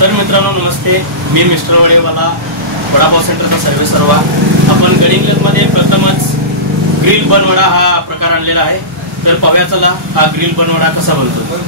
तर मित्रांनो नमस्ते, मी मिस्टर वडेवाला वडापाव सेंटरचा सर्वे सर्वा। आपण गडिंग्लजमध्ये प्रथमच ग्रिल बन वडा हा प्रकार आणलेला आहे। तर पाहूया चला हा ग्रिल बन वडा कसा बनतो।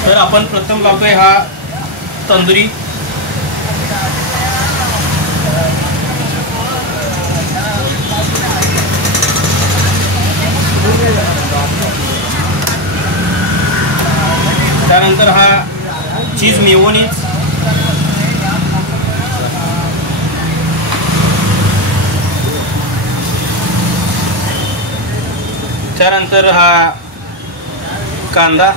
तर आपण प्रथम लावतोय हा तंदुरी। त्यानंतर हा चीज मेयोनीज, त्यानंतर हा कांदा,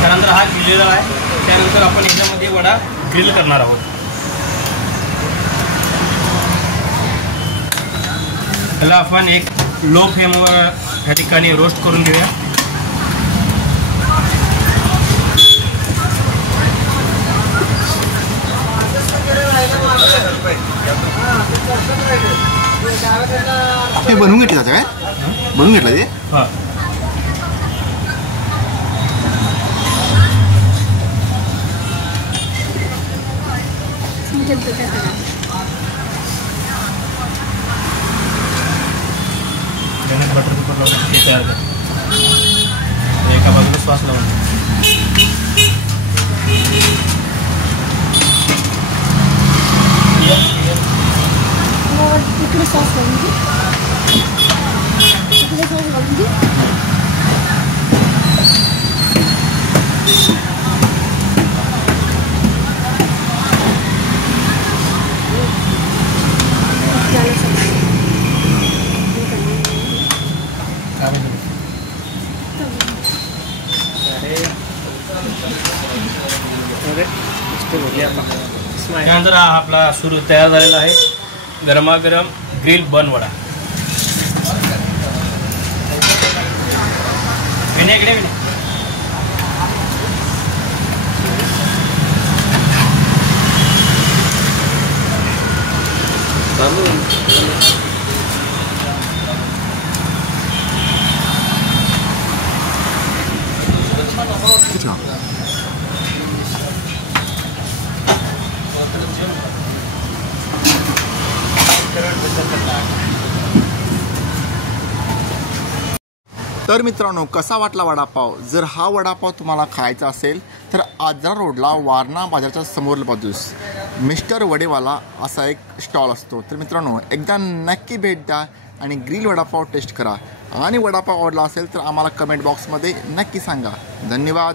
त्यानंतर हा ग्रिलेला आहे। त्यानंतर आपण याच्यामध्ये वडा ग्रिल करणार आहोत। त्याला आपण एक लो फ्लेमवर ह्या ठिकाणी रोस्ट करून घेऊया। ते बनवून घेतलं काय? बनवून घेतलं ते? हां। बटर पेपर लावून तयार कर, एका बाजूला सॉस लावून इकडे सॉस लावून दे, इकडे सॉस लावून दे। त्यानंतर हा आपला सुरू तयार झालेला आहे गरमागरम ग्रिल बन वडा। तर मित्रांनो, कसा वाटला वडापाव? जर हा वडापाव तुम्हाला खायचा असेल तर आजरा रोडला वारणा बाजारच्या समोर बाजूस मिस्टर वडेवाला असा एक स्टॉल असतो। तर मित्रांनो, एकदा नक्की भेट द्या आणि ग्रिल वडापाव टेस्ट करा। आणि वडापाव आवडला असेल तर आम्हाला कमेंट बॉक्समध्ये नक्की सांगा। धन्यवाद।